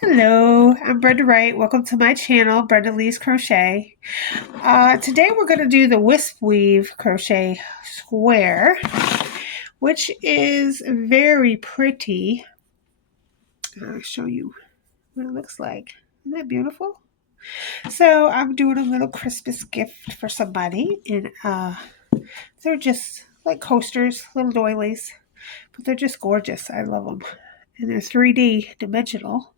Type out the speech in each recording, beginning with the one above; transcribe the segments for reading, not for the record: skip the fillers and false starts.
Hello, I'm Brenda Wright. Welcome to my channel, Brenda Lee's Crochet. Today we're going to do the wisp weave crochet square, which is very pretty. I'll show you what it looks like. Isn't that beautiful? So I'm doing a little Christmas gift for somebody, and they're just like coasters, little doilies, but they're just gorgeous. I love them, and they're 3D dimensional.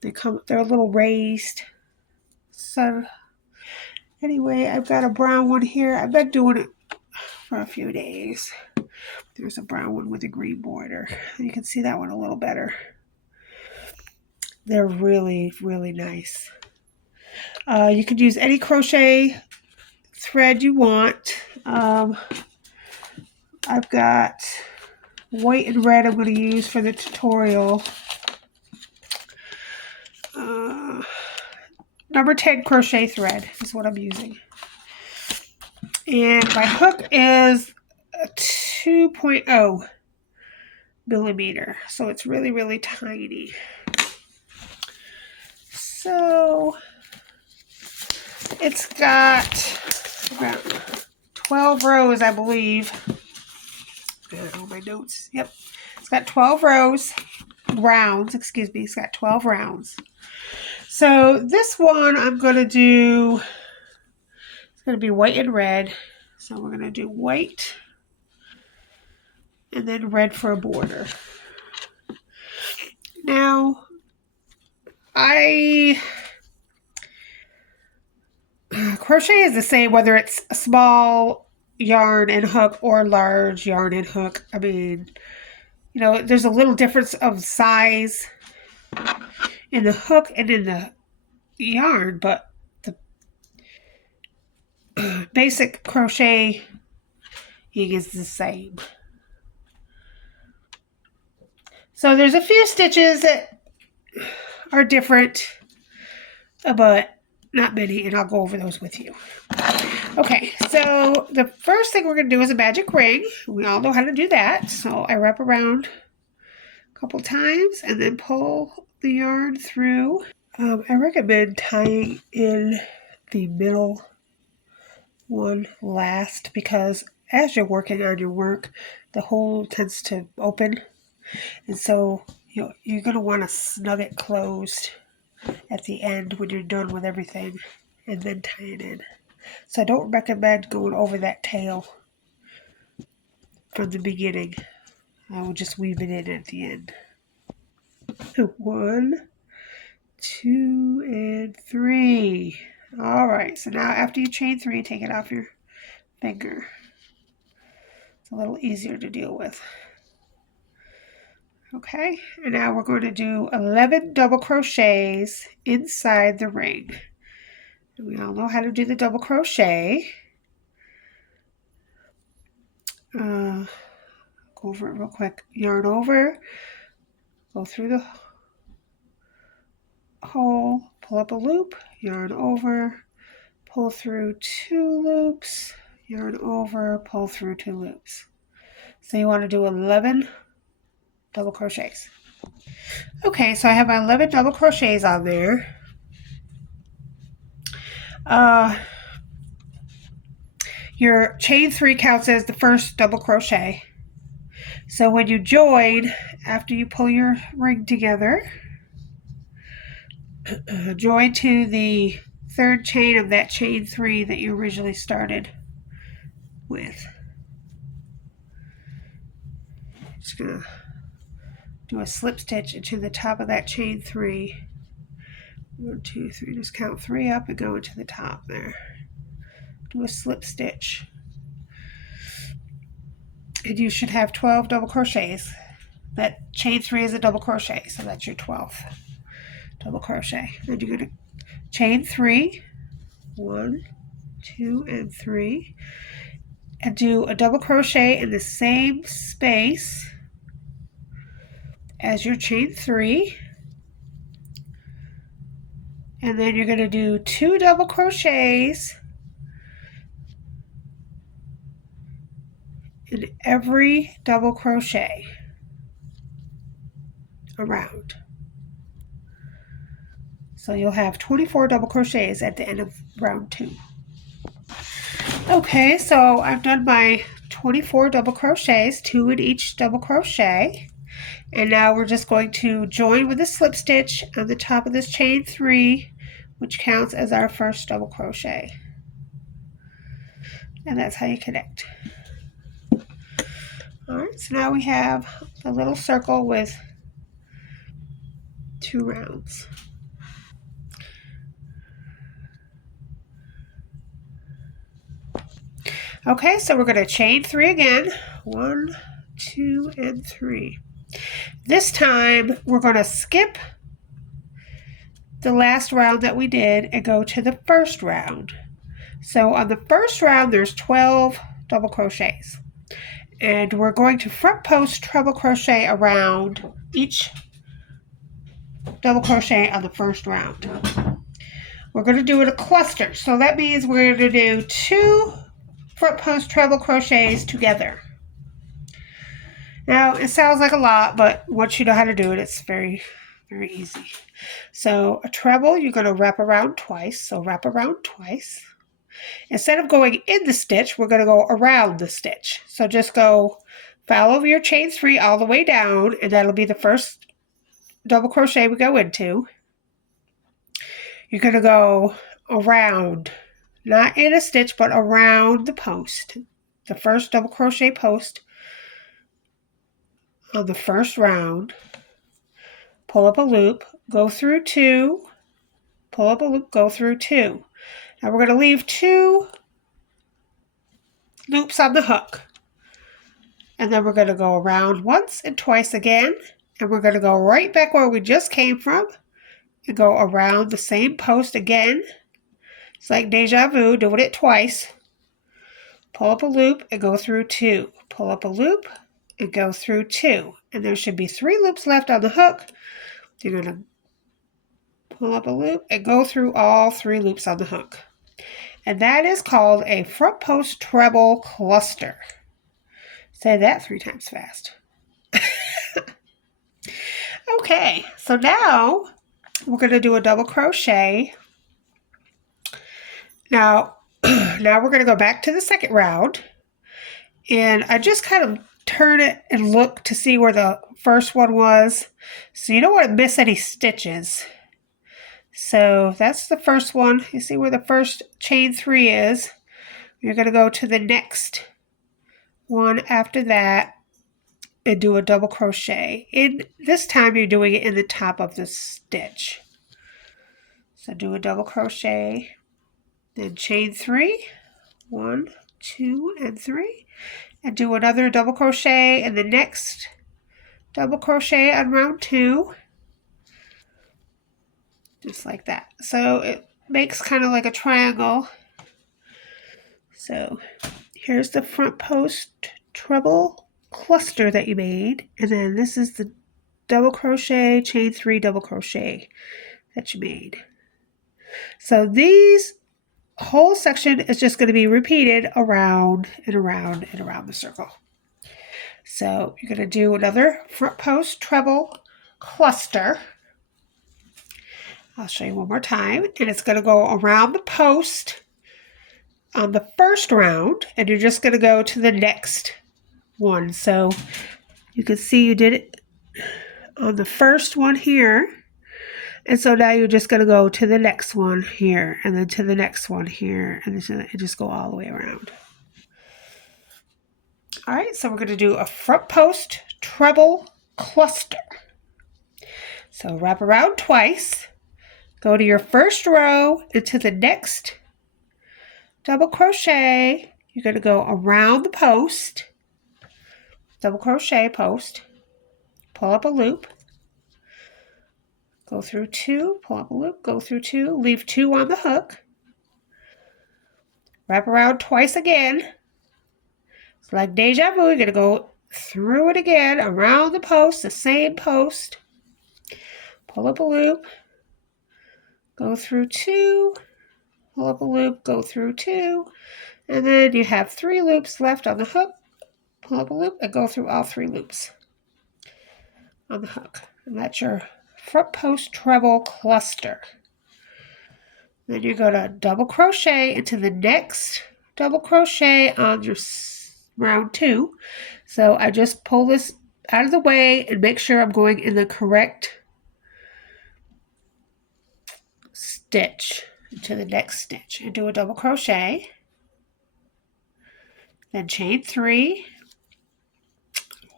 They're a little raised. So anyway, I've got a brown one here. I've been doing it for a few days. There's a brown one with a green border. You can see that one a little better. They're really, really nice. You could use any crochet thread you want. I've got white and red I'm going to use for the tutorial. Number 10 crochet thread is what I'm using. And my hook is a 2.0 millimeter, so it's really, really tiny. So it's got about 12 rows, I believe. Oh, my notes. Yep. It's got 12 rounds, excuse me. It's got 12 rounds. So this one I'm going to do, it's going to be white and red. So we're going to do white and then red for a border. Now, crochet is the same whether it's a small yarn and hook or large yarn and hook. I mean, you know, there's a little difference of size in the hook and in the yarn, but the basic crochet is the same. So there's a few stitches that are different, but not many, and I'll go over those with you. Okay, so the first thing we're going to do is a magic ring. We all know how to do that. So I wrap around a couple times and then pull the yarn through. I recommend tying in the middle one last because as you're working on your work, the hole tends to open. And so you're going to want to snug it closed at the end when you're done with everything and then tie it in. So I don't recommend going over that tail from the beginning. I will just weave it in at the end. 1, 2, and 3. All right, so now after you chain 3, take it off your finger. It's a little easier to deal with. Okay, and now we're going to do 11 double crochets inside the ring. We all know how to do the double crochet. Go over it real quick. Yarn over, go through the hole, pull up a loop, yarn over, pull through 2 loops, yarn over, pull through 2 loops. So you want to do 11 double crochets. Okay, so I have my 11 double crochets on there. Your chain 3 counts as the first double crochet. So when you join, after you pull your ring together, join to the 3rd chain of that chain 3 that you originally started with. Just gonna do a slip stitch into the top of that chain 3. 1, 2, 3. Just count 3 up and go into the top there. Do a slip stitch. And you should have 12 double crochets. That chain 3 is a double crochet, so that's your 12th double crochet. Then you're going to chain 3, 1, 2, and 3, and do a double crochet in the same space as your chain 3. And then you're going to do 2 double crochets in every double crochet around. So you'll have 24 double crochets at the end of round 2. Okay, so I've done my 24 double crochets, 2 in each double crochet. And now we're just going to join with a slip stitch on the top of this chain 3, which counts as our first double crochet. And that's how you connect. Alright, so now we have a little circle with 2 rounds. Okay, so we're going to chain 3 again. 1, 2, and 3. This time we're going to skip the last round that we did and go to the first round. So on the first round there's 12 double crochets. And we're going to front post treble crochet around each double crochet on the first round. We're going to do it a cluster. So that means we're going to do 2 front post treble crochets together. Now it sounds like a lot, but once you know how to do it, it's very, very easy. So a treble, you're going to wrap around twice. So wrap around twice. Instead of going in the stitch, we're going to go around the stitch. So just go follow your chain 3 all the way down, and that'll be the first double crochet we go into. You're going to go around, not in a stitch, but around the post, the first double crochet post on the first round. Pull up a loop, go through 2, pull up a loop, go through 2. Now we're going to leave 2 loops on the hook. And then we're going to go around once and twice again. And we're going to go right back where we just came from and go around the same post again. It's like deja vu, doing it twice. Pull up a loop and go through 2. Pull up a loop and go through 2. And there should be 3 loops left on the hook. You're going to pull up a loop and go through all 3 loops on the hook. And that is called a front post treble cluster. Say that 3 times fast. Okay, so now we're going to do a double crochet. Now we're going to go back to the second round. And I just kind of turn it and look to see where the first one was. So you don't want to miss any stitches. So that's the first one. You see where the first chain 3 is. You're going to go to the next one after that and do a double crochet. This time you're doing it in the top of the stitch. So do a double crochet, then chain 3, 1, 2, and 3, and do another double crochet in the next double crochet on round 2. Just like that. So it makes kind of like a triangle. So here's the front post treble cluster that you made. And then this is the double crochet, chain 3 double crochet that you made. So these whole section is just going to be repeated around and around and around the circle. So you're going to do another front post treble cluster. I'll show you one more time, and it's going to go around the post on the first round, and you're just going to go to the next one. So you can see you did it on the first one here, and so now you're just going to go to the next one here, and then to the next one here, and then just go all the way around. All right, so we're going to do a front post treble cluster. So wrap around twice. Go to your first row into the next double crochet. You're going to go around the post, double crochet post, pull up a loop, go through 2, pull up a loop, go through 2, leave 2 on the hook, wrap around twice again. It's like deja vu. You're going to go through it again, around the post, the same post, pull up a loop, go through 2, pull up a loop, go through 2, and then you have 3 loops left on the hook, pull up a loop, and go through all 3 loops on the hook. And that's your front post treble cluster. Then you're going to double crochet into the next double crochet on your round 2. So I just pull this out of the way and make sure I'm going in the correct stitch into the next stitch and do a double crochet, then chain 3,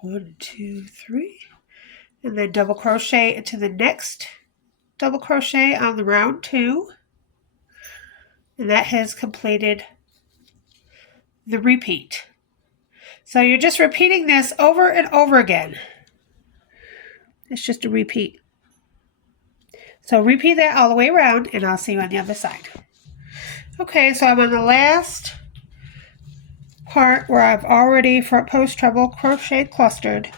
1, 2, 3, and then double crochet into the next double crochet on the round 2, and that has completed the repeat. So you're just repeating this over and over again. It's just a repeat. So repeat that all the way around, and I'll see you on the other side. Okay, so I'm on the last part where I've already front post treble crochet clustered,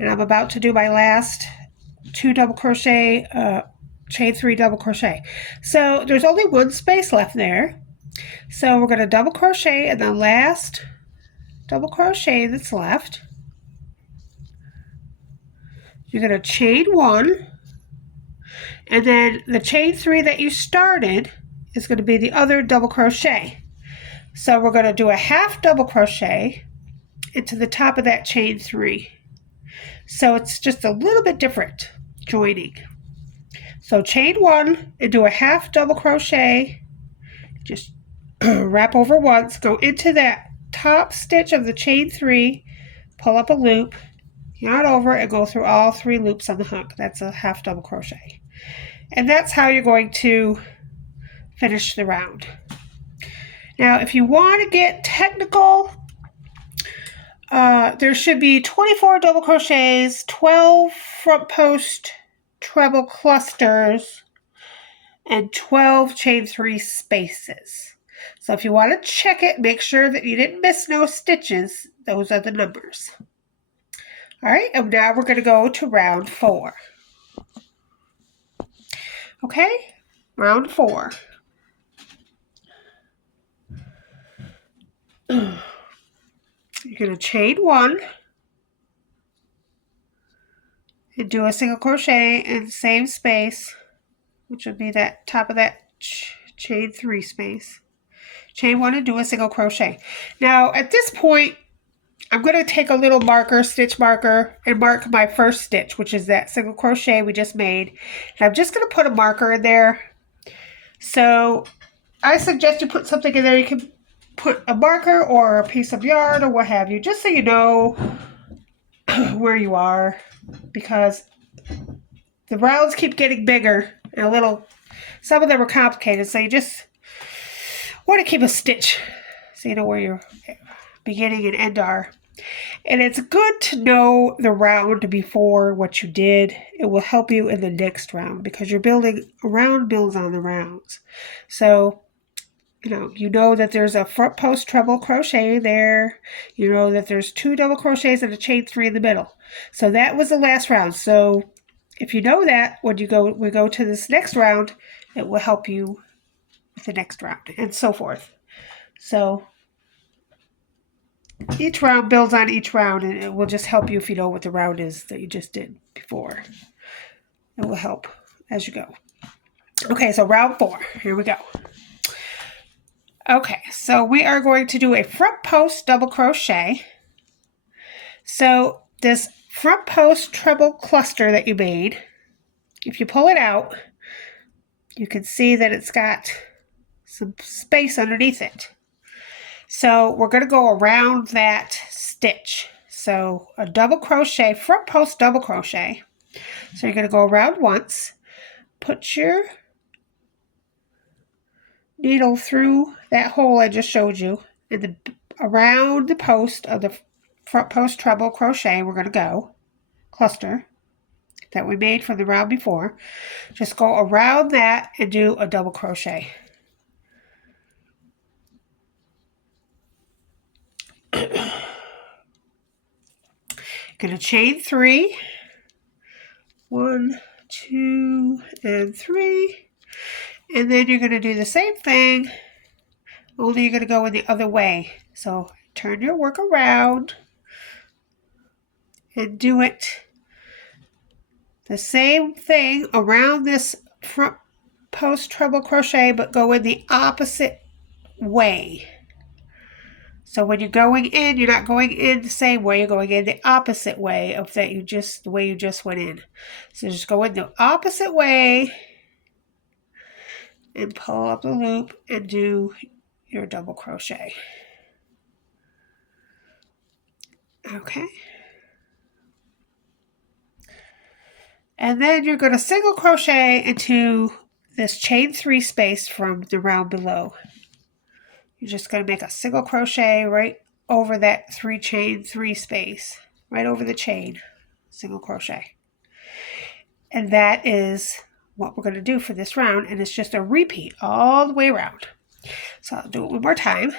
and I'm about to do my last 2 double crochet, chain 3 double crochet. So there's only 1 space left there. So we're going to double crochet in the last double crochet that's left. You're going to chain 1, and then the chain 3 that you started is going to be the other double crochet. So we're going to do a half double crochet into the top of that chain 3. So it's just a little bit different joining. So chain 1 and do a half double crochet, just wrap over once, go into that top stitch of the chain 3, pull up a loop, yarn over, and go through all 3 loops on the hook. That's a half double crochet. And that's how you're going to finish the round. Now, if you want to get technical, there should be 24 double crochets, 12 front post treble clusters, and 12 chain 3 spaces. So if you want to check it, make sure that you didn't miss no stitches. Those are the numbers. All right, and now we're going to go to round 4. Okay, round 4. You're going to chain 1 and do a single crochet in the same space, which would be that top of that chain 3 space. Chain 1 and do a single crochet. Now at this point, I'm going to take a little marker, stitch marker, and mark my first stitch, which is that single crochet we just made. And I'm just going to put a marker in there. So I suggest you put something in there. You can put a marker or a piece of yarn or what have you, just so you know where you are, because the rounds keep getting bigger and some of them are complicated, so you just want to keep a stitch so you know where your beginning and end are. And it's good to know the round before what you did. It will help you in the next round because you're building a round builds on the rounds. So you know that there's a front post treble crochet there. You know that there's 2 double crochets and a chain 3 in the middle. So that was the last round. So if you know that, when we go to this next round, it will help you with the next round and so forth. So each round builds on each round, and it will just help you if you know what the round is that you just did before. It will help as you go. Okay, so round 4. Here we go. Okay, so we are going to do a front post double crochet. So this front post treble cluster that you made, if you pull it out, you can see that it's got some space underneath it. So we're going to go around that stitch. So a double crochet, front post double crochet. So you're going to go around once, put your needle through that hole I just showed you, and around the post of the front post treble crochet we're going to go, cluster that we made from the round before. Just go around that and do a double crochet. Going to chain 3, 1, 2, and 3, and then you're going to do the same thing, only you're going to go in the other way. So turn your work around and do it the same thing around this front post treble crochet, but go in the opposite way. So when you're going in, you're not going in the same way, you're going in the opposite way of that the way you just went in. So just go in the opposite way and pull up the loop and do your double crochet. Okay. And then you're going to single crochet into this chain 3 space from the round below. You're just going to make a single crochet right over that chain 3 space, right over the chain, single crochet. And that is what we're going to do for this round, and it's just a repeat all the way around. So I'll do it one more time.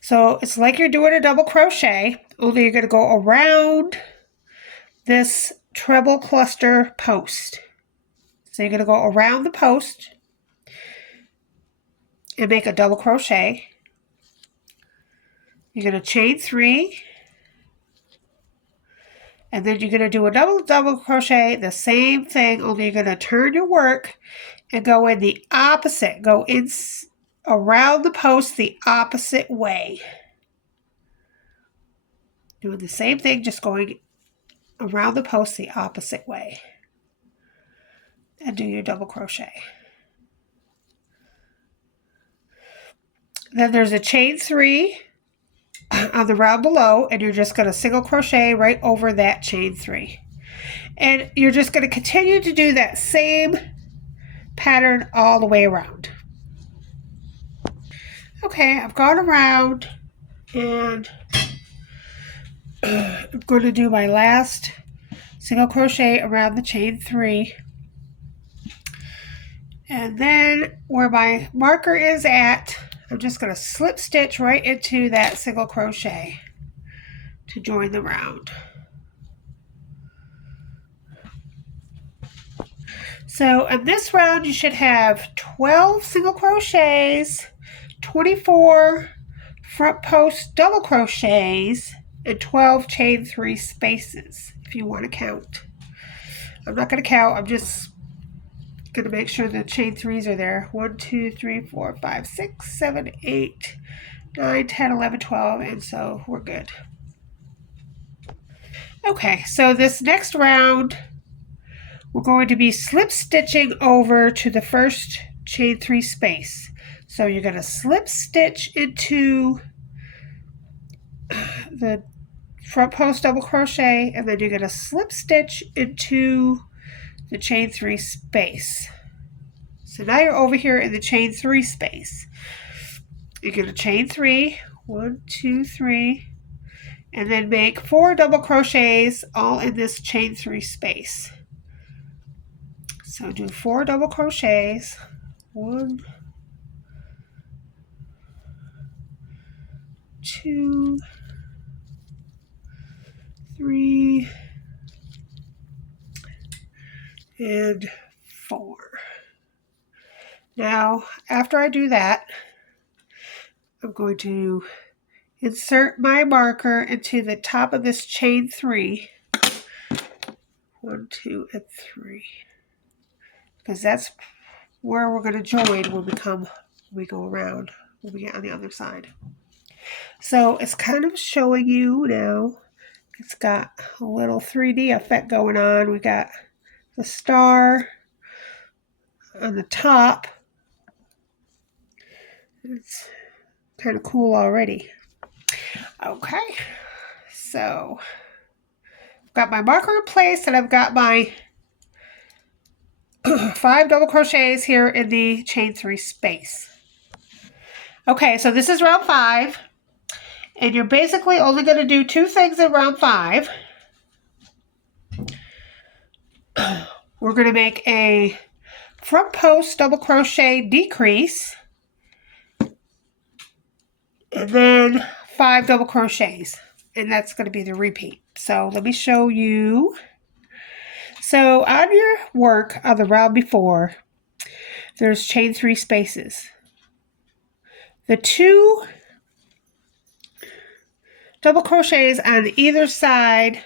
So it's like you're doing a double crochet, only you're going to go around this treble cluster post. So you're going to go around the post and make a double crochet. You're going to chain 3, and then you're going to do a double crochet, the same thing, only you're going to turn your work and go in the opposite, go in around the post the opposite way. Doing the same thing, just going around the post the opposite way. And do your double crochet. Then there's a chain 3 on the round below, and you're just going to single crochet right over that chain 3. And you're just going to continue to do that same pattern all the way around. Okay, I've gone around and I'm going to do my last single crochet around the chain 3. And then where my marker is at, I'm just going to slip stitch right into that single crochet to join the round. So in this round you should have 12 single crochets, 24 front post double crochets, and 12 chain 3 spaces if you want to count. I'm not going to count, I'm just going to make sure the chain 3s are there. 1, 2, 3, 4, 5, 6, 7, 8, 9, 10, 11, 12, and so we're good. Okay, so this next round we're going to be slip stitching over to the first chain 3 space. So you're going to slip stitch into the front post double crochet, and then you're going to slip stitch into the chain 3 space. So now you're over here in the chain 3 space. You're going to chain 3, 1, 2, 3, and then make 4 double crochets all in this chain 3 space. So do 4 double crochets, 1, 2, 3, and 4. Now, after I do that, I'm going to insert my marker into the top of this chain 3. 1, 2, and 3. Because that's where we're going to join when we go around, when we get on the other side. So it's kind of showing you now. It's got a little 3D effect going on. We got the star on the top. It's kind of cool already. Okay, so I've got my marker in place, and I've got my 5 double crochets here in the chain 3 space. Okay, so this is round 5, and you're basically only going to do 2 things in round 5. We're going to make a front post double crochet decrease, and then 5 double crochets, and that's going to be the repeat. So let me show you. So on your work on the round before, there's chain 3 spaces. The 2 double crochets on either side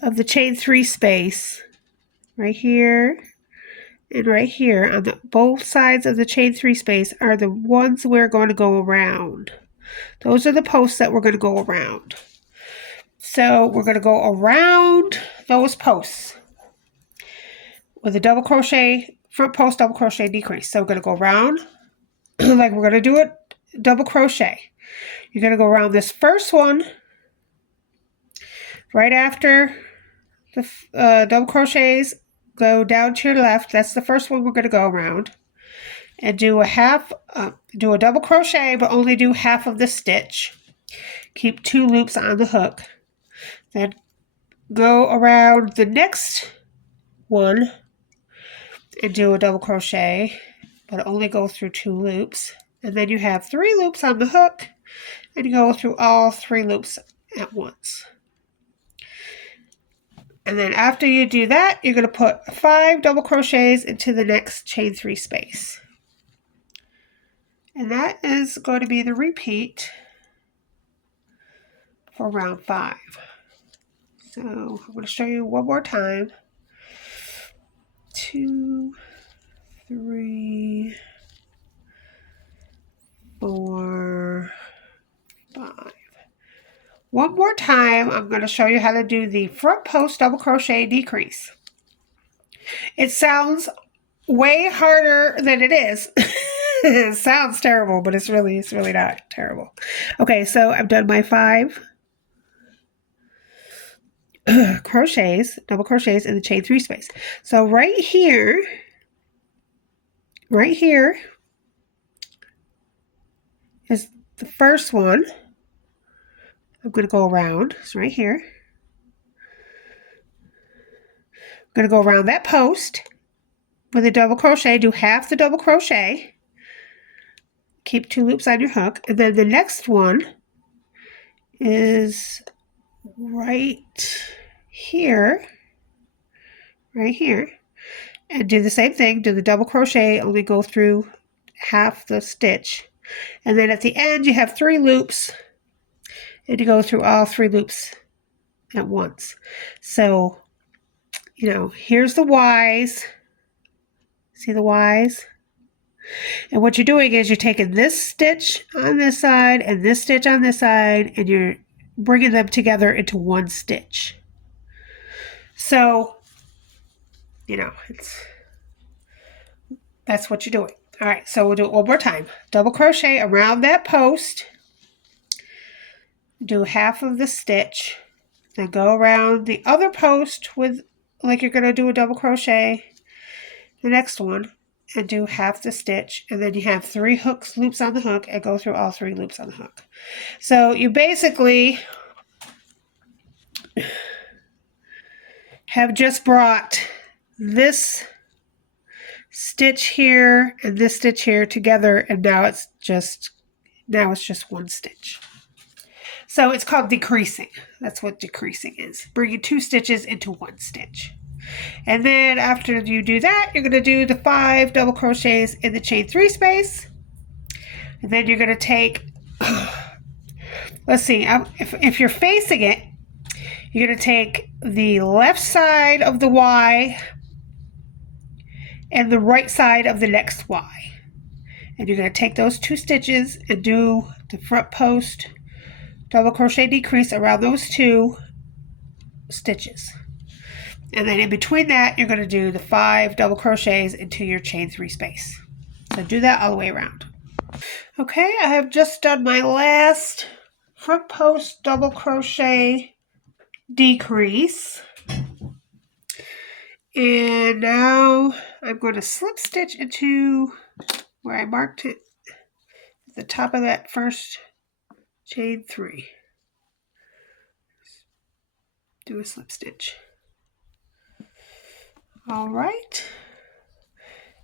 of the chain 3 space, right here and right here on both sides of the chain 3 space are the ones we're going to go around. Those are the posts that we're going to go around. So we're going to go around those posts with a double crochet, front post, double crochet, decrease. So we're going to go around like we're going to do it double crochet. You're going to go around this first one right after the double crochets. Go down to your left. That's the first one we're going to go around, and do a double crochet, but only do half of the stitch. Keep 2 loops on the hook. Then go around the next one and do a double crochet, but only go through 2 loops. And then you have 3 loops on the hook, and you go through all 3 loops at once. And then after you do that, you're going to put 5 double crochets into the next chain 3 space. And that is going to be the repeat for round 5. So I'm going to show you one more time. 2, 3, 4, 5. One more time, I'm going to show you how to do the front post double crochet decrease. It sounds way harder than it is. It sounds terrible, but it's really not terrible. Okay, so I've done my 5 crochets, double crochets in the chain 3 space. So right here is the first one. I'm going to go around. It's right here. I'm going to go around that post with a double crochet. Do half the double crochet. Keep 2 loops on your hook. And then the next one is right here. And do the same thing. Do the double crochet. Only go through half the stitch. And then at the end you have 3 loops. And you go through all 3 loops at once. So, here's the Y's. See the Y's? And what you're doing is you're taking this stitch on this side and this stitch on this side, and you're bringing them together into one stitch. So, that's what you're doing. All right, so we'll do it one more time. Double crochet around that post. Do half of the stitch, then go around the other post with, like you're going to do a double crochet, the next one, and do half the stitch, and then you have 3 loops on the hook, and go through all 3 loops on the hook. So you basically have just brought this stitch here and this stitch here together, and now it's just one stitch. So it's called decreasing. That's what decreasing is. Bringing 2 stitches into 1 stitch. And then after you do that, you're going to do the 5 double crochets in the chain 3 space. And then you're going to take, let's see, if you're facing it, you're going to take the left side of the Y and the right side of the next Y. And you're going to take those 2 stitches and do the front post double crochet decrease around those 2 stitches. And then in between that, you're going to do the 5 double crochets into your chain 3 space. So do that all the way around. Okay, I have just done my last front post double crochet decrease. And now I'm going to slip stitch into where I marked it at the top of that first chain 3. Do a slip stitch. All right.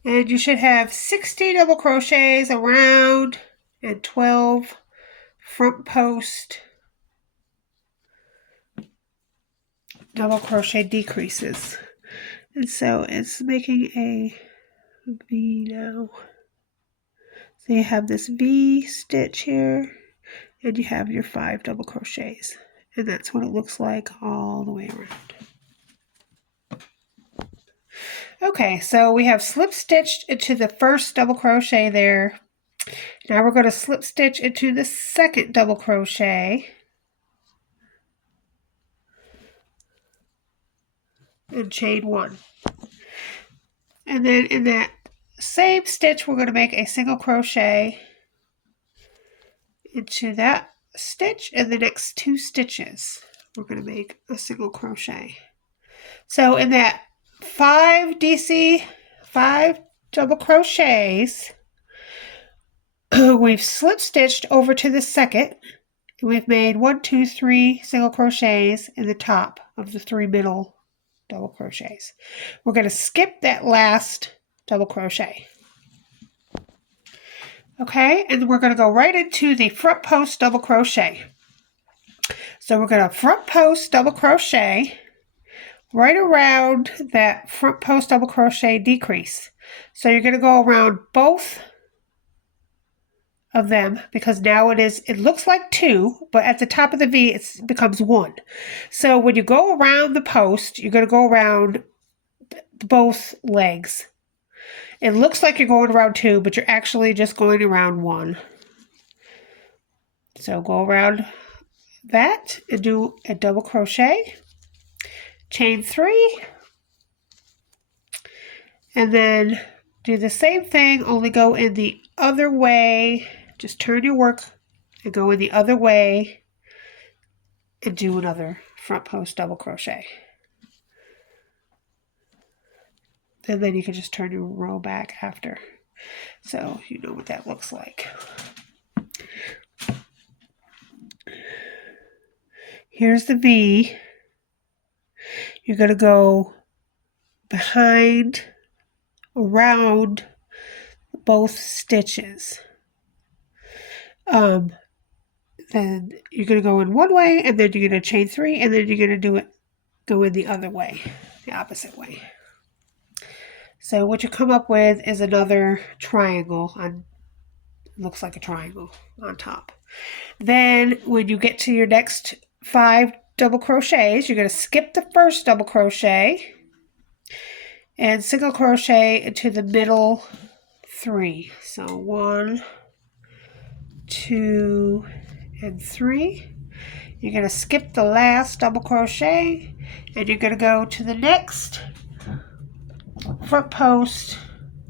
And you should have 60 double crochets around and 12 front post double crochet decreases. And so it's making a V now. So you have this V stitch here, and you have your 5 double crochets. And that's what it looks like all the way around. Okay, so we have slip stitched into the first double crochet there. Now we're going to slip stitch into the second double crochet and chain 1. And then in that same stitch, we're going to make a single crochet into that stitch, and the next 2 stitches we're going to make a single crochet. So in that 5 double crochets, we've slip stitched over to the second, and we've made 1, 2, 3 single crochets in the top of the 3 middle double crochets. We're going to skip that last double crochet. Okay, and we're going to go right into the front post double crochet. So we're going to front post double crochet right around that front post double crochet decrease. So you're going to go around both of them, because now it looks like 2, but at the top of the V it becomes 1. So when you go around the post, you're going to go around both legs. It looks like you're going around 2, but you're actually just going around 1. So go around that and do a double crochet, chain 3, and then do the same thing, only go in the other way. Just turn your work and go in the other way and do another front post double crochet. And then you can just turn your row back after. So you know what that looks like. Here's the V. You're going to go behind, around both stitches. Then you're going to go in one way, and then you're going to chain 3, and then you're going to go in the other way, the opposite way. So what you come up with is another triangle looks like a triangle on top. Then when you get to your next 5 double crochets, you're going to skip the first double crochet and single crochet into the middle 3. So 1, 2, and 3. You're going to skip the last double crochet, and you're going to go to the next front post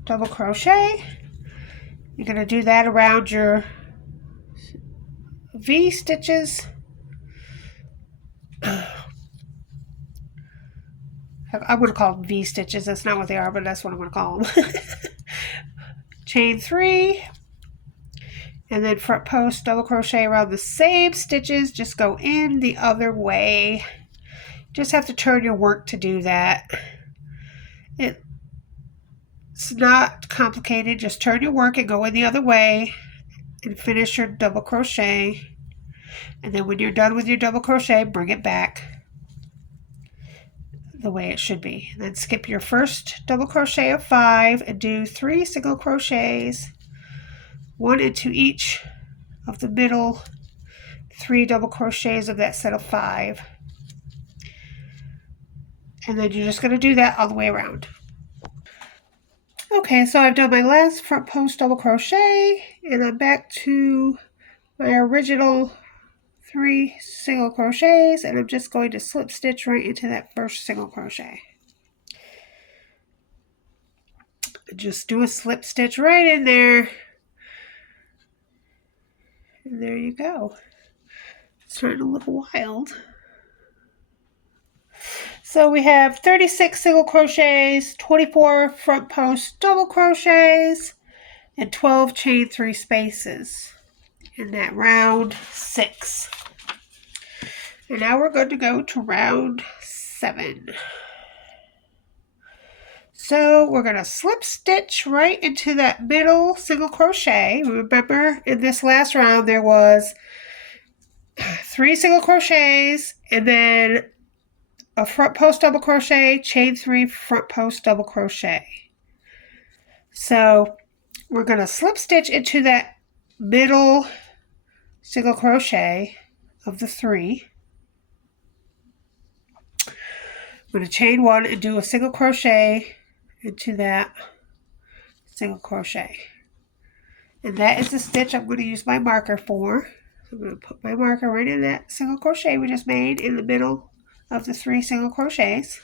double crochet. You're going to do that around your V stitches. I'm going to call them V stitches. That's not what they are, but that's what I'm going to call them. Chain 3, and then front post double crochet around the same stitches. Just go in the other way. Just have to turn your work to do that. It's not complicated. Just turn your work and go in the other way and finish your double crochet. And then when you're done with your double crochet, bring it back the way it should be. Then skip your first double crochet of 5 and do 3 single crochets, 1 into each of the middle 3 double crochets of that set of 5. And then you're just going to do that all the way around. Okay, so I've done my last front post double crochet, and I'm back to my original 3 single crochets, and I'm just going to slip stitch right into that first single crochet. Just do a slip stitch right in there, and there you go. It's starting to look wild. So we have 36 single crochets, 24 front post double crochets, and 12 chain 3 spaces in that round 6. And now we're going to go to round 7. So we're going to slip stitch right into that middle single crochet. Remember, in this last round there was 3 single crochets and then a front post double crochet, chain 3 front post double crochet. So we're going to slip stitch into that middle single crochet of the 3. I'm going to chain 1 and do a single crochet into that single crochet. And that is the stitch I'm going to use my marker for. I'm going to put my marker right in that single crochet we just made in the middle of the 3 single crochets.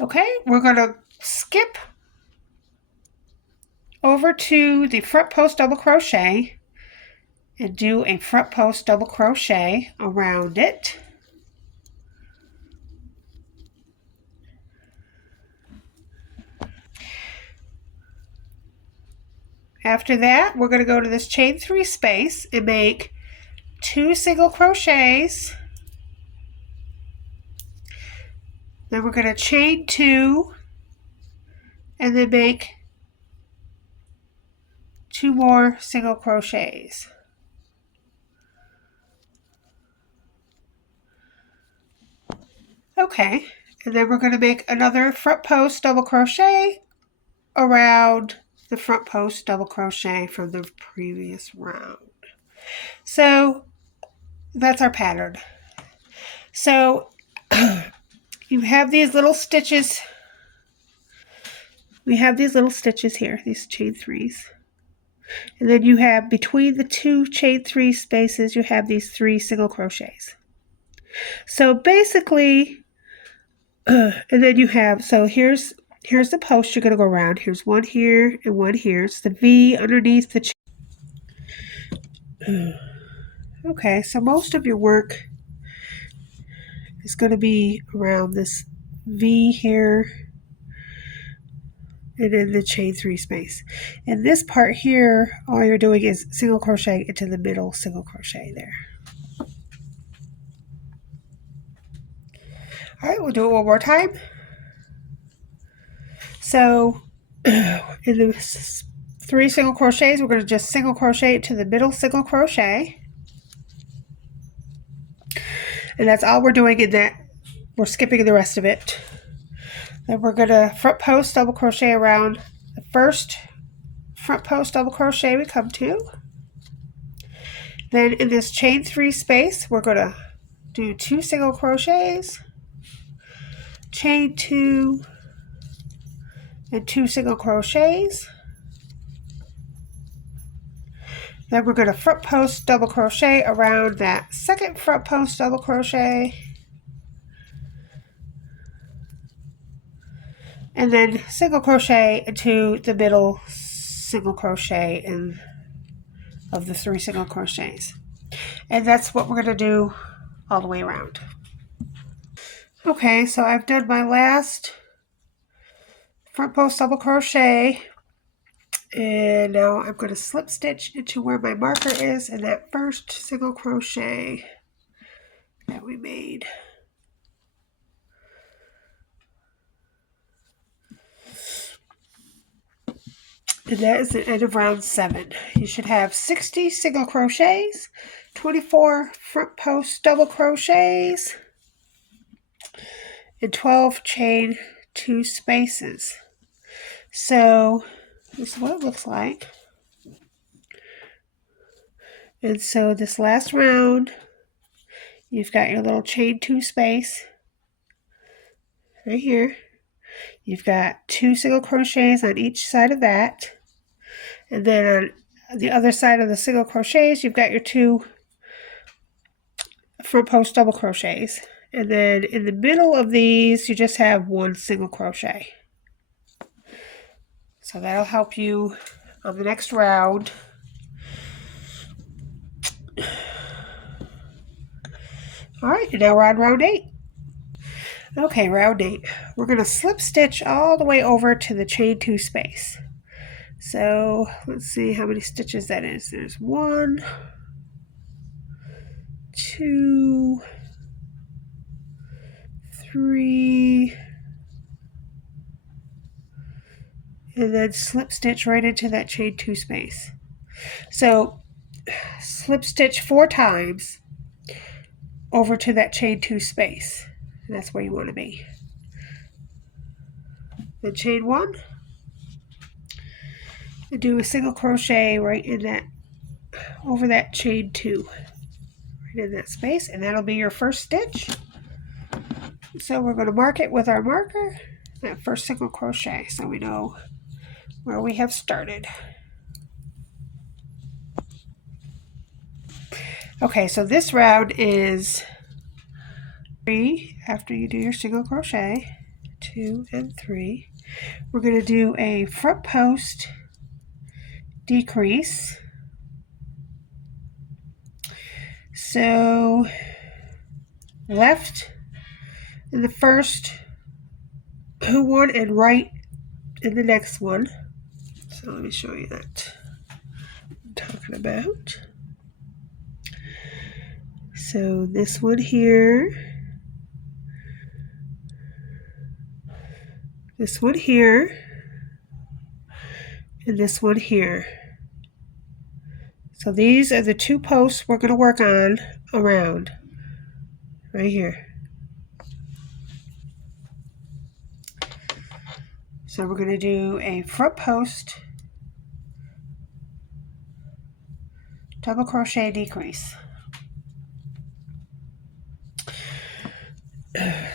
Okay, we're going to skip over to the front post double crochet and do a front post double crochet around it. After that, we're going to go to this chain 3 space and make 2 single crochets. Then we're going to chain 2 and then make 2 more single crochets. Okay, and then we're going to make another front post double crochet around the front post double crochet from the previous round. So that's our pattern. So you have these little stitches. We have these little stitches here, these chain 3s. And then you have between the 2 chain 3 spaces, you have these 3 single crochets. So basically, and then you have, so here's the post you're going to go around. Here's one here and one here. It's the V underneath the Okay, so most of your work is going to be around this V here and in the chain 3 space. And this part here, all you're doing is single crochet into the middle single crochet there. All right, we'll do it one more time. So in the 3 single crochets, we're going to just single crochet into the middle single crochet. And that's all we're doing in that. We're skipping the rest of it. Then we're going to front post double crochet around the first front post double crochet we come to. Then in this chain 3 space, we're going to do 2 single crochets, chain 2, and 2 single crochets. Then we're going to front post double crochet around that second front post double crochet. And then single crochet into the middle single crochet of the 3 single crochets. And that's what we're going to do all the way around. Okay, so I've done my last front post double crochet. And now I'm going to slip stitch into where my marker is in that first single crochet that we made. And that is the end of round 7. You should have 60 single crochets, 24 front post double crochets, and 12 chain 2 spaces. So this is what it looks like. And so this last round, you've got your little chain 2 space right here. You've got 2 single crochets on each side of that. And then on the other side of the single crochets, you've got your 2 front post double crochets. And then in the middle of these, you just have 1 single crochet. So that'll help you on the next round. All right, and now we're on round 8. Okay, round 8. We're going to slip stitch all the way over to the chain 2 space. So let's see how many stitches that is. There's 1, 2, 3, and then slip stitch right into that chain 2 space. So slip stitch 4 times over to that chain 2 space. And that's where you want to be. Then chain 1. And do a single crochet right in that, over that chain 2, right in that space, and that'll be your first stitch. So we're going to mark it with our marker, that first single crochet so we know where we have started. Okay, so this round is 3 after you do your single crochet, 2 and 3. We're going to do a front post decrease. So left in the first one and right in the next one. So let me show you that I'm talking about. So this one here, this one here, and this one here. So these are the 2 posts we're going to work on around right here. So we're going to do a front post double crochet decrease.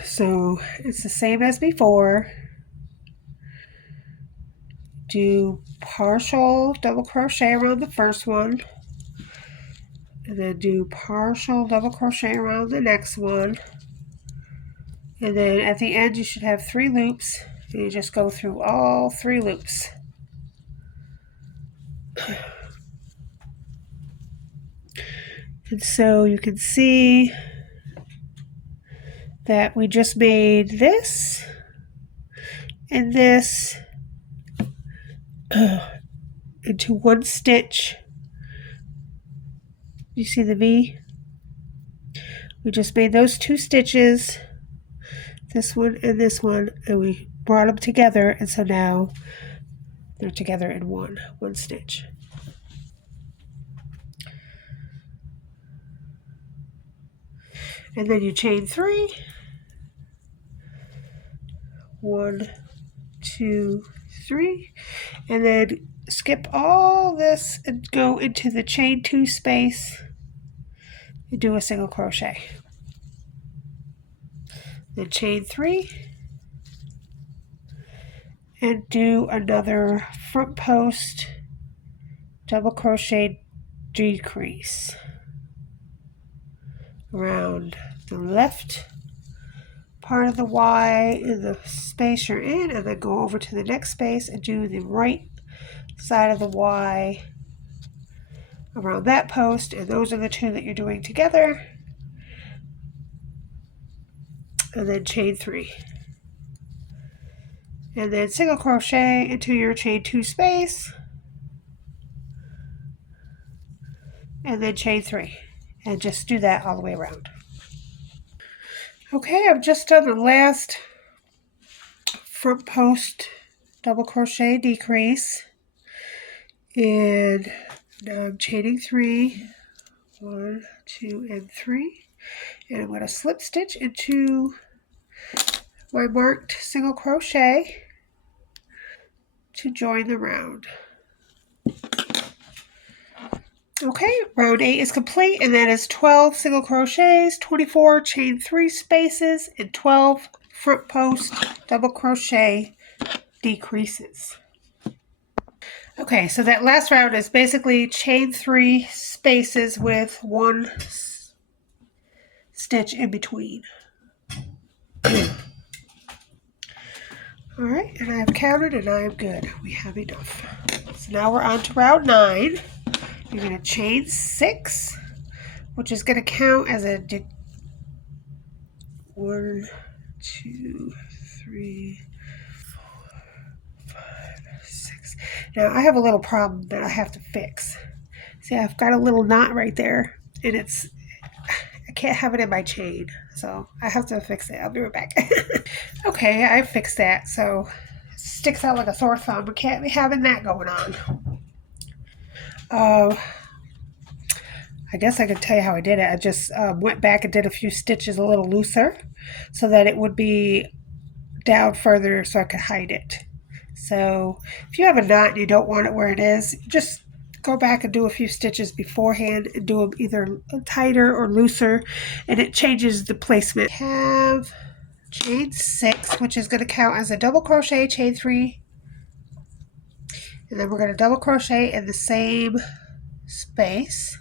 So it's the same as before. Do partial double crochet around the first one, and then do partial double crochet around the next one, and then at the end you should have 3 loops, and you just go through all 3 loops. And so you can see that we just made this and this into one stitch. You see the V? We just made those 2 stitches, this one, and we brought them together, and so now they're together in one stitch. And then you chain 3. 1, 2, 3, and then skip all this and go into the chain 2 space and do a single crochet. Then chain 3 and do another front post double crochet decrease around the left part of the Y in the space you're in, and then go over to the next space and do the right side of the Y around that post, and those are the 2 that you're doing together. And then chain 3. And then single crochet into your chain 2 space, and then chain 3. And just do that all the way around. Okay, I've just done the last front post double crochet decrease, and now I'm chaining 3, 1, 2, and 3, and I'm going to slip stitch into my marked single crochet to join the round. Okay, round 8 is complete, and that is 12 single crochets, 24 chain 3 spaces, and 12 front post double crochet decreases. Okay, so that last round is basically chain 3 spaces with 1 stitch in between. Alright, and I've counted and I am good. We have enough. So now we're on to round 9. You're going to chain 6, which is going to count as a 1, 2, 3, 4, 5, 6. Now I have a little problem that I have to fix. See, I've got a little knot right there, and I can't have it in my chain, so I have to fix it. I'll be right back. Okay, I fixed that, so it sticks out like a sore thumb. We can't be having that going on. I guess I could tell you how I did it. I just went back and did a few stitches a little looser so that it would be down further so I could hide it. So if you have a knot and you don't want it where it is, just go back and do a few stitches beforehand and do them either tighter or looser, and it changes the placement. I have chain 6, which is going to count as a double crochet, chain 3, and then we're going to double crochet in the same space.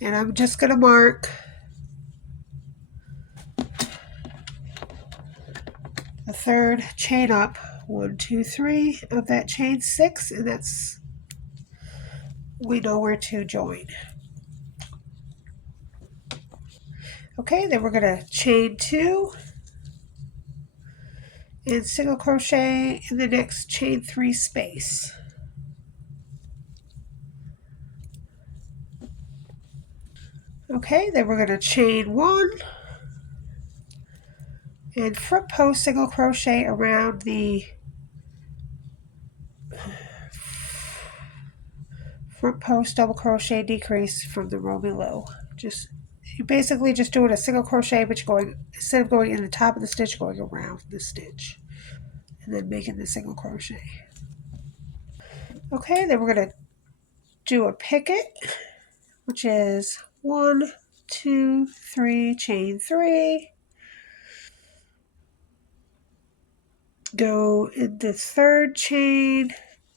And I'm just going to mark the third chain up, 1, 2, 3 of that chain 6, and that's, we know where to join. Okay, then we're going to chain 2 and single crochet in the next chain 3 space. Okay, then we're going to chain 1 and front post single crochet around the front post double crochet decrease from the row below. You're basically just doing a single crochet, but you're going, instead of going in the top of the stitch, going around the stitch and then making the single crochet. Okay, then we're going to do a picket, which is 1, 2, 3, chain 3, go in the third chain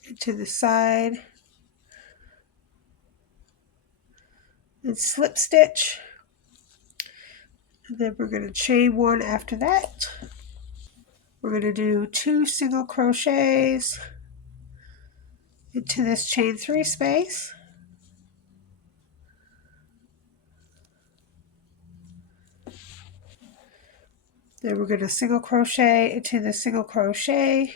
into the side and slip stitch, and then we're going to chain 1 after that. We're going to do 2 single crochets into this chain 3 space. Then we're going to single crochet into the single crochet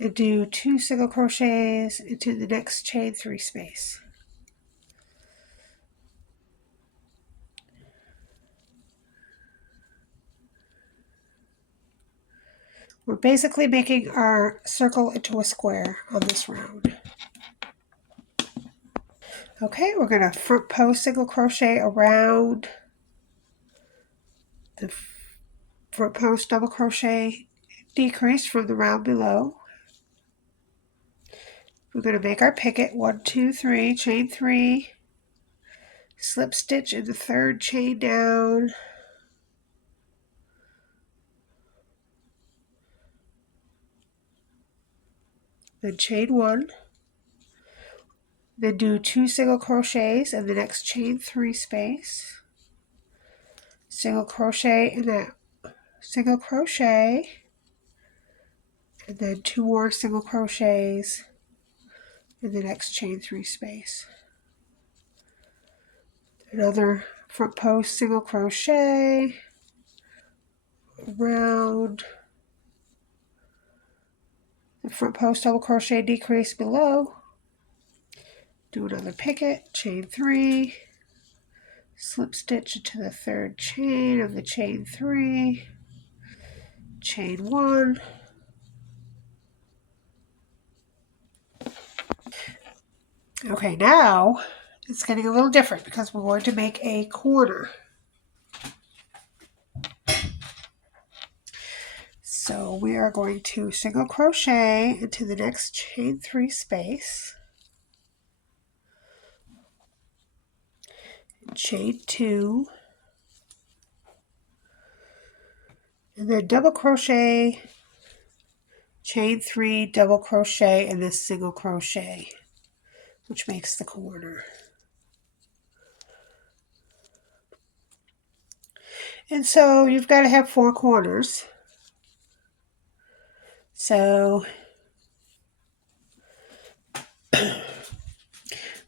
and do 2 single crochets into the next chain 3 space. We're basically making our circle into a square on this round. Okay, we're going to front post single crochet around the front post double crochet decrease from the round below. We're going to make our picket, 1, 2, 3, chain 3, slip stitch in the third chain down, then chain 1, then do 2 single crochets in the next chain 3 space, single crochet in that single crochet, and then 2 more single crochets in the next chain 3 space. Another front post single crochet around the front post double crochet decrease below. Do another picket, chain 3, slip stitch into the third chain of the chain 3, chain 1. Okay, now it's getting a little different because we're going to make a corner. So we are going to single crochet into the next chain 3 space, chain 2, and then double crochet, chain 3, double crochet, and this single crochet, which makes the corner. And so you've got to have 4 corners. So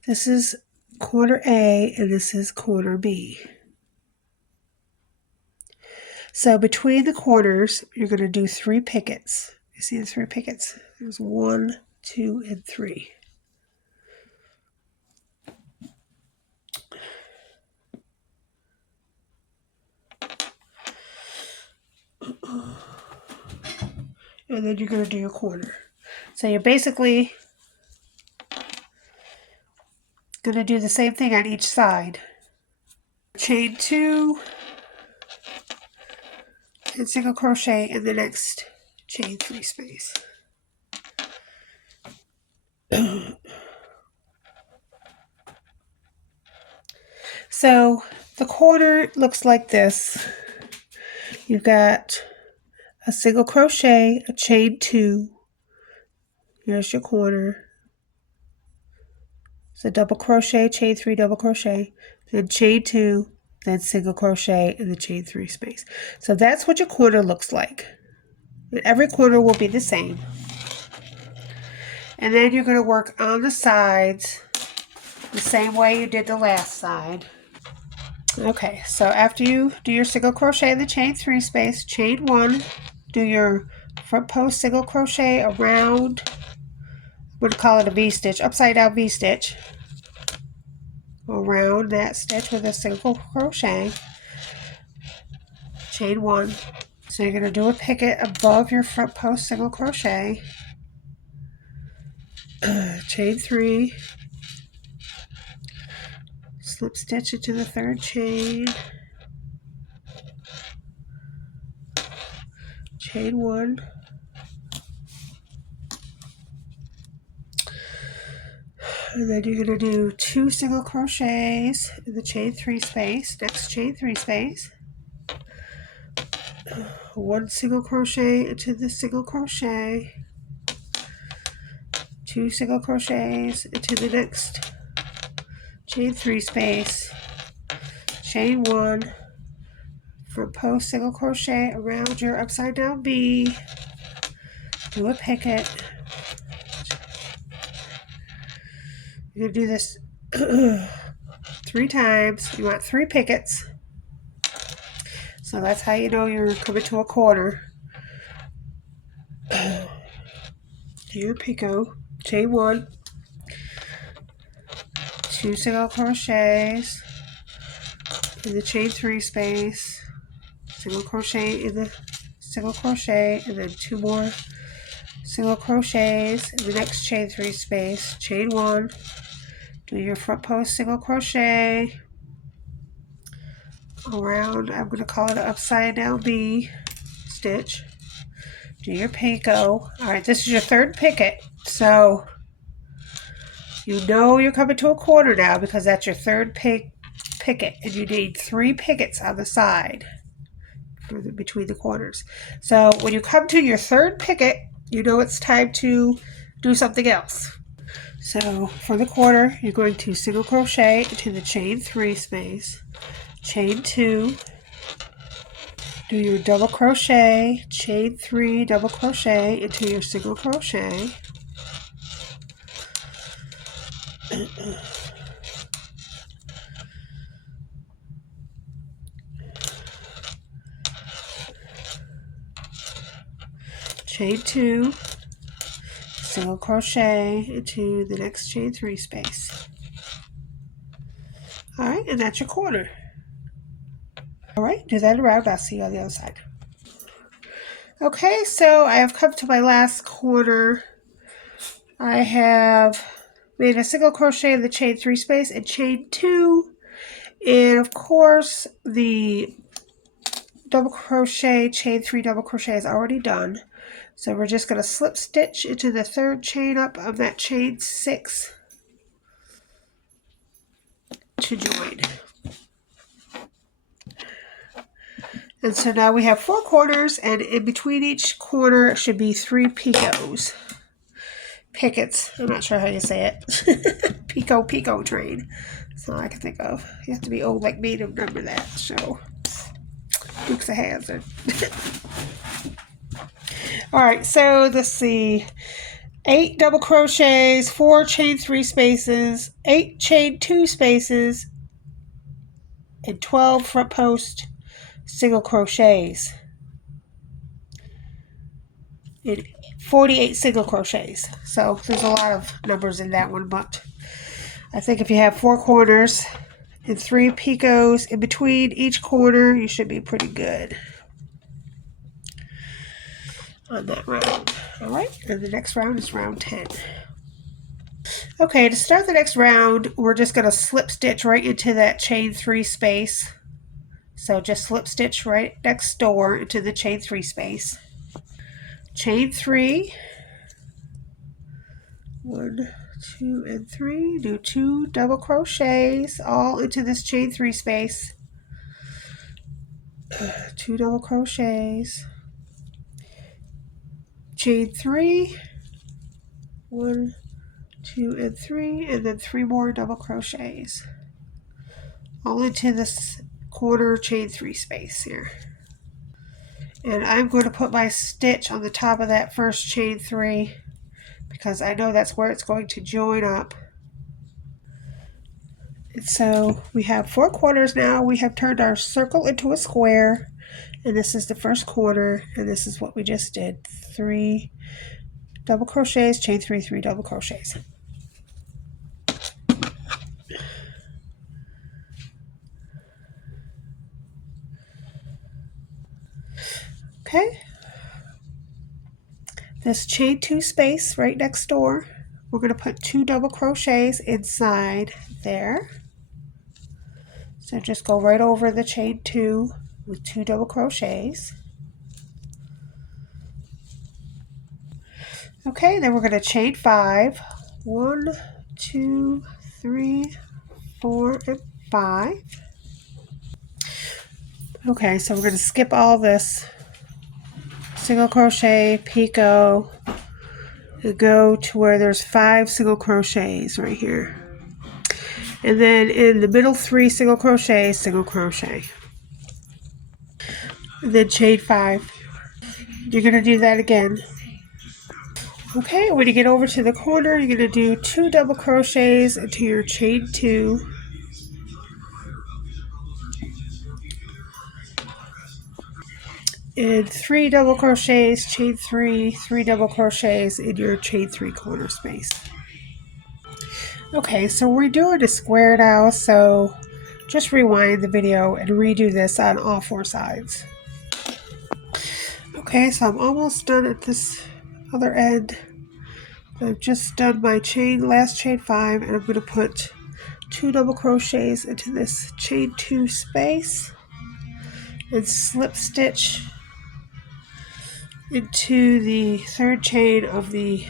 this is corner A and this is corner B. So between the corners, you're going to do 3 pickets. You see the 3 pickets? There's 1, 2, and 3. And then you're going to do your corner. So you're basically going to do the same thing on each side. Chain 2 and single crochet in the next chain 3 space. So the corner looks like this. You've got a single crochet, a chain 2. Here's your corner. So double crochet, chain 3, double crochet, then chain 2, then single crochet in the chain 3 space. So that's what your corner looks like. And every corner will be the same. And then you're going to work on the sides the same way you did the last side. Okay, so after you do your single crochet in the chain 3 space, chain 1, do your front post single crochet around, we'll call it a V-stitch, upside down V-stitch, around that stitch with a single crochet, chain 1. So you're going to do a picket above your front post single crochet, chain 3, slip stitch into the 3rd chain, chain 1, and then you're going to do 2 single crochets in the chain 3 space, next chain 3 space, 1 single crochet into the single crochet, 2 single crochets into the next chain 3 space, chain 1, front post single crochet around your upside down V, do a picket. You're going to do this 3 times. You want 3 pickets. So that's how you know you're coming to a quarter. Do your picot, chain 1, 2 single crochets in the chain 3 space, single crochet in the single crochet, and then 2 more single crochets in the next chain 3 space, chain 1, do your front post single crochet around, I'm going to call it an upside down V stitch, do your picot. Alright, this is your 3rd picket, so you know you're coming to a quarter now because that's your 3rd picket, and you need 3 pickets on the side between the corners. So when you come to your 3rd picket, you know it's time to do something else. So for the quarter, you're going to single crochet into the chain 3 space, chain 2, do your double crochet, chain 3, double crochet into your single crochet, chain 2, single crochet into the next chain 3 space. Alright, and that's your quarter. Alright, do that around. I'll see you on the other side. Okay, so I have come to my last quarter. I have made a single crochet in the chain 3 space and chain 2, and of course the double crochet, chain 3 double crochet is already done. So we're just going to slip stitch into the 3rd chain up of that chain 6 to join. And so now we have 4 corners, and in between each corner should be 3 picots. Pickets, I'm not sure how you say it. Picot train. That's all I can think of. You have to be old like me to remember that show. Dukes of Hazzard. Alright, so let's see. 8 double crochets, 4 chain 3 spaces, 8 chain 2 spaces, and 12 front post single crochets. And 48 single crochets. So there's a lot of numbers in that one, but I think if you have 4 corners and 3 picots in between each corner, you should be pretty good on that round. Alright, and the next round is round 10. Okay, to start the next round, we're just going to slip stitch right into that chain 3 space. So just slip stitch right next door into the chain 3 space. Chain 3, 1, 2 and 3, do 2 double crochets all into this chain 3 space. 2 double crochets, chain 3, 1, 2 and 3, and then 3 more double crochets all into this corner chain 3 space here. And I'm going to put my stitch on the top of that first chain 3 because I know that's where it's going to join up. And so we have 4 corners now. We have turned our circle into a square, and this is the first corner, and this is what we just did. 3 double crochets, chain 3, 3 double crochets. Okay, this chain 2 space right next door, we're going to put 2 double crochets inside there. So just go right over the chain 2 with 2 double crochets. Okay, then we're going to chain 5. 1, 2, 3, 4, and 5. Okay, so we're going to skip all this single crochet, picot, and go to where there's 5 single crochets right here. And then in the middle 3 single crochets, single crochet. And then chain 5. You're going to do that again. Okay, when you get over to the corner, you're going to do 2 double crochets into your chain 2. And 3 double crochets, chain 3, 3 double crochets in your chain 3 corner space. Okay, so we're doing a square now, so just rewind the video and redo this on all 4 sides. Okay, so I'm almost done at this other end. I've just done my last chain 5, and I'm going to put 2 double crochets into this chain 2 space and slip stitch into the 3rd chain of the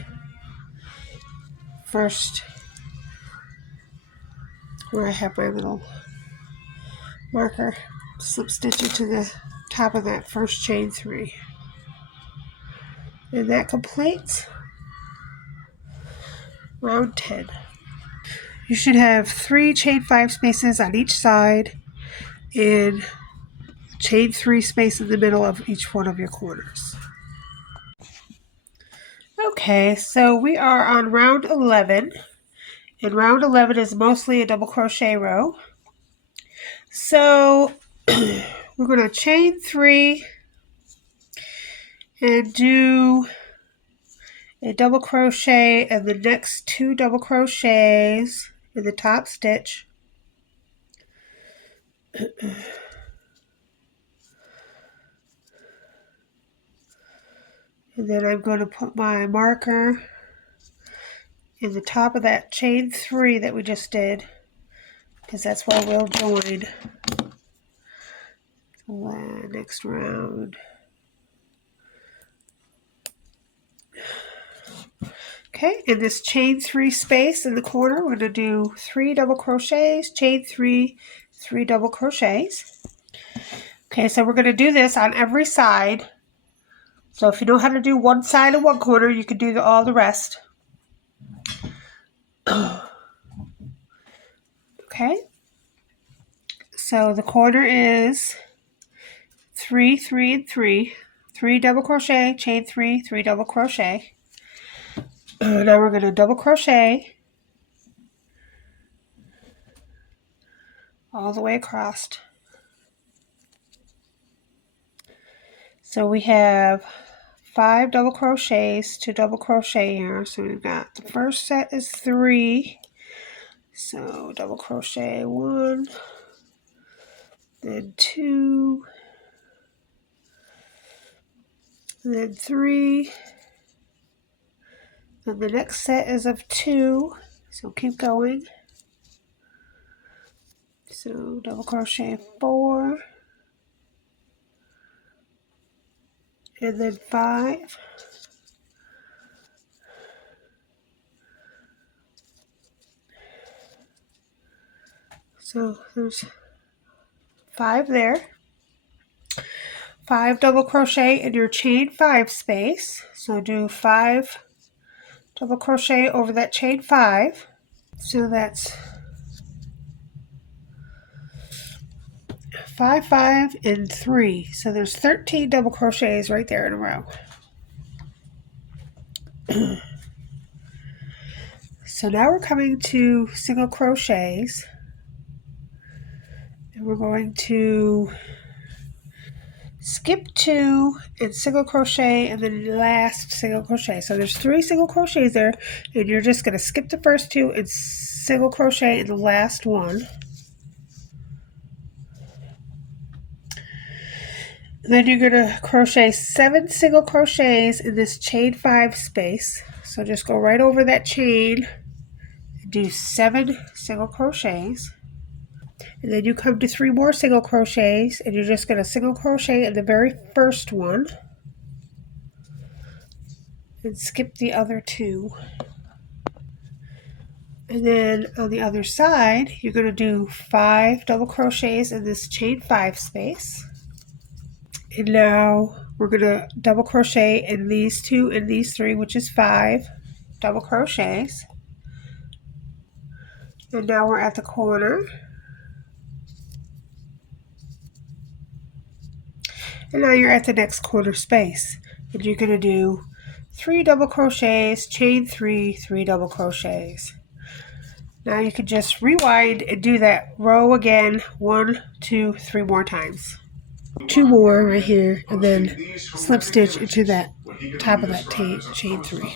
first, where I have my little marker. Slip stitch into the top of that first chain 3. And that completes round 10. You should have 3 chain 5 spaces on each side and chain 3 space in the middle of each one of your corners. Okay, so we are on round 11, and round 11 is mostly a double crochet row. So we're going to chain 3 and do a double crochet in the next 2 double crochets in the top stitch. And then I'm going to put my marker in the top of that chain 3 that we just did, because that's where we'll join the next round. Okay, in this chain 3 space in the corner, we're going to do 3 double crochets, chain 3, 3 double crochets. Okay, so we're going to do this on every side. So if you know how to do one side and one corner, you can do all the rest. Okay, so the corner is 3, 3, and 3. 3 double crochet, chain 3, 3 double crochet. Now we're going to double crochet all the way across. So we have 5 double crochets to double crochet here. So we've got the first set is 3. So double crochet 1, then 2, then 3. Then the next set is of 2. So keep going. So double crochet 4, and then 5, So there's 5 there. 5 double crochet in your chain 5 space. So do 5 double crochet over that chain 5. So that's 5, 5, and 3. So there's 13 double crochets right there in a row. So now we're coming to single crochets, and we're going to skip 2 and single crochet and then last single crochet. So there's 3 single crochets there, and you're just going to skip the first 2 and single crochet in the last one. And then you're going to crochet 7 single crochets in this chain 5 space. So just go right over that chain and do 7 single crochets. And then you come to 3 more single crochets, and you're just going to single crochet in the very first one and skip the other 2. And then on the other side, you're going to do 5 double crochets in this chain 5 space. And now we're going to double crochet in these 2 and these 3, which is 5 double crochets. And now we're at the corner. And now you're at the next corner space. And you're going to do 3 double crochets, chain 3, 3 double crochets. Now you can just rewind and do that row again 1, 2, 3 more times. 2 more right here, and then slip stitch into that top of that chain 3.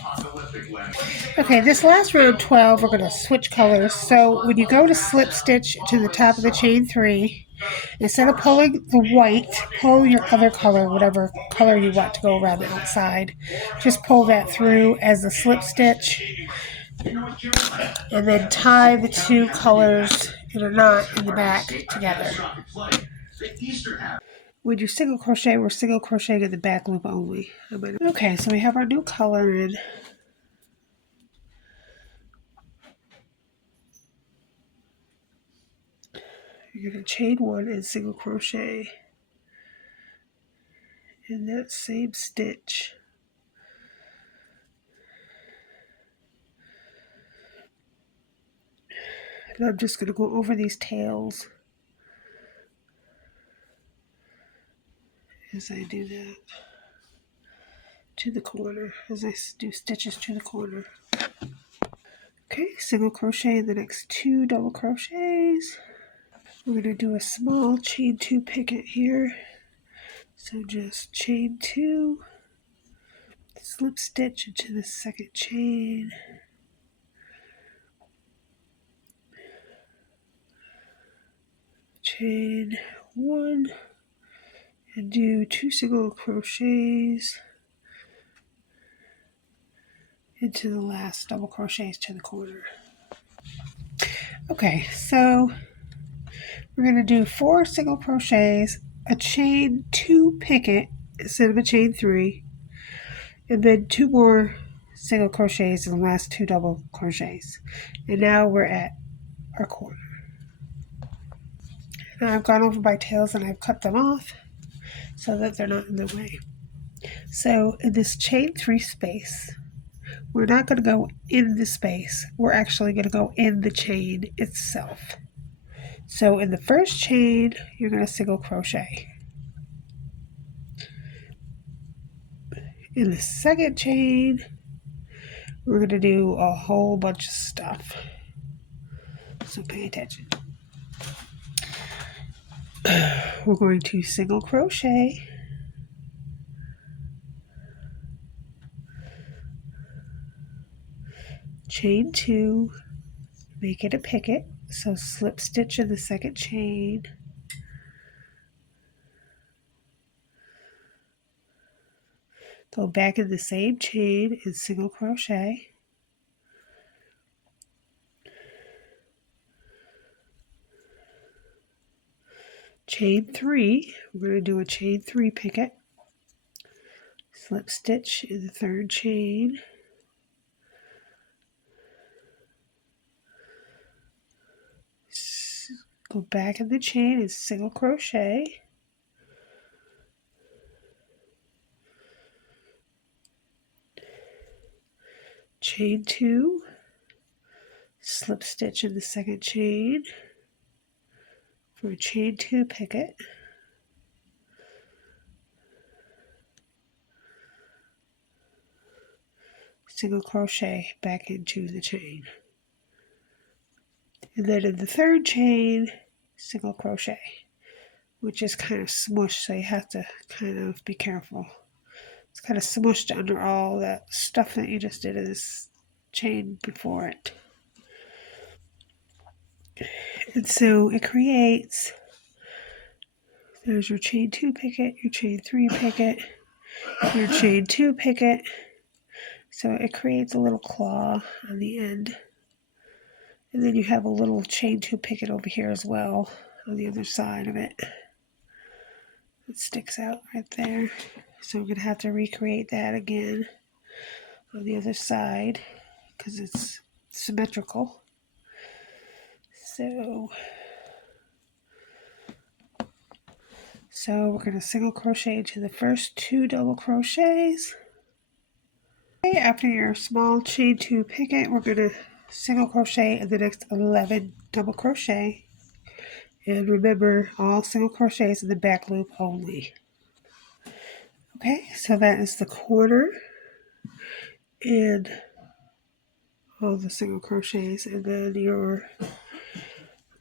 Okay, this last round 12, we're going to switch colors. So when you go to slip stitch to the top of the chain 3, instead of pulling the white, pull your other color, whatever color you want to go around the outside. Just pull that through as a slip stitch, and then tie the 2 colors in a knot in the back together. When you single crochet, we're single crocheting in the back loop only. Okay, so we have our new color in. You're going to chain 1 and single crochet in that same stitch. And I'm just going to go over these tails as I do that to the corner, as I do stitches to the corner. Okay, single crochet in the next 2 double crochets. We're going to do a small chain 2 picket here. So just chain 2, slip stitch into the second chain, chain 1, and do 2 single crochets into the last double crochets to the corner. Okay, so we're going to do 4 single crochets, a chain 2 picket instead of a chain 3, and then 2 more single crochets in the last 2 double crochets. And now we're at our corner. Now I've gone over my tails and I've cut them off so that they're not in the way. So in this chain 3 space, we're not going to go in the space. We're actually going to go in the chain itself. So in the first chain, you're going to single crochet. In the second chain, we're going to do a whole bunch of stuff. So pay attention. We're going to single crochet, chain 2, make it a picket, so slip stitch in the second chain, go back in the same chain and single crochet, chain 3, we're going to do a chain 3 picket, slip stitch in the third chain, go back in the chain and single crochet. Chain 2, slip stitch in the second chain for a chain 2 picket. Single crochet back into the chain. And then in the third chain, single crochet, which is kind of smushed, so you have to kind of be careful. It's kind of smushed under all that stuff that you just did in this chain before it. And so it creates, there's your chain 2 picket, your chain 3 picket, your chain 2 picket. So it creates a little claw on the end. And then you have a little chain 2 picket over here as well on the other side of it. It sticks out right there. So I'm going to have to recreate that again on the other side because it's symmetrical. So we're going to single crochet into the first 2 double crochets. Okay, after your small chain 2 picket, we're going to single crochet in the next 11 double crochet. And remember, all single crochets in the back loop only. Okay, so that is the corner and all the single crochets, and then you're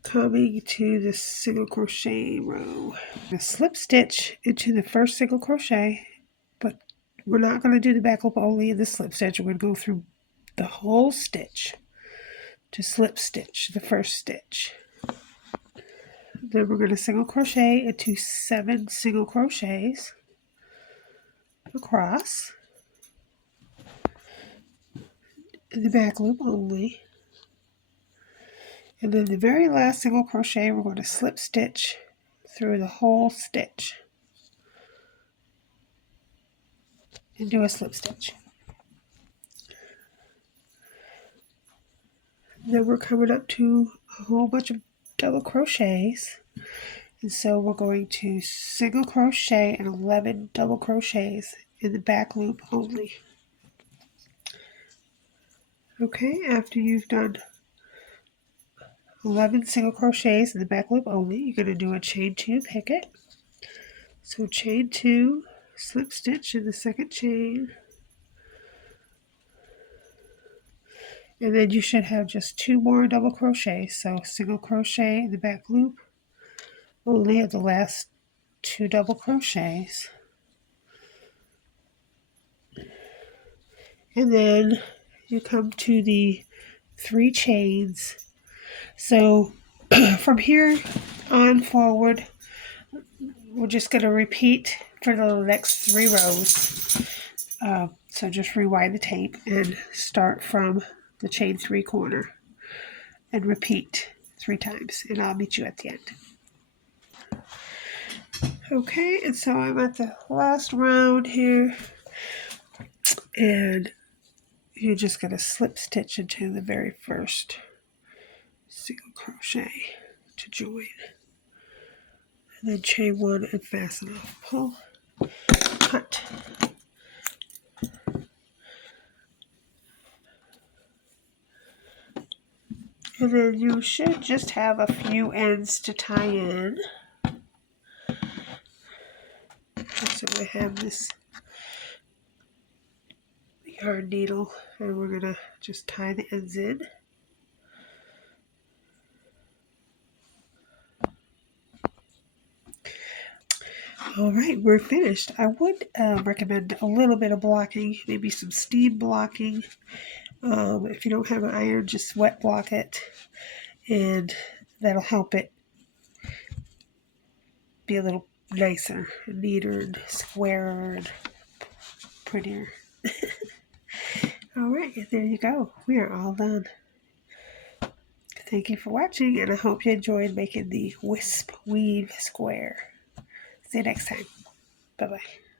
coming to the single crochet row. A slip stitch into the first single crochet, but we're not going to do the back loop only in the slip stitch. We're going to go through the whole stitch to slip stitch the first stitch. Then we're going to single crochet into 7 single crochets across in the back loop only. And then the very last single crochet, we're going to slip stitch through the whole stitch and do a slip stitch. Then we're coming up to a whole bunch of double crochets, and so we're going to single crochet and 11 double crochets in the back loop only. Okay, after you've done 11 single crochets in the back loop only, you're going to do a chain 2 picket. So chain 2, slip stitch in the second chain, and then you should have just 2 more double crochets. So single crochet in the back loop only at the last 2 double crochets, and then you come to the 3 chains. So from here on forward, we're just going to repeat for the next 3 rows. So just rewind the tape and start from the chain 3 corner and repeat 3 times, and I'll meet you at the end. Okay, and so I'm at the last round here, and you're just going to slip stitch into the very first single crochet to join, and then chain 1 and fasten off, pull, cut. And then you should just have a few ends to tie in. So I have this yarn needle, and we're going to just tie the ends in. Alright, we're finished. I would recommend a little bit of blocking, maybe some steam blocking. If you don't have an iron, just wet block it, and that'll help it be a little nicer and neater and squarer and prettier. Alright, there you go. We are all done. Thank you for watching, and I hope you enjoyed making the wisp weave square. See you next time. Bye-bye.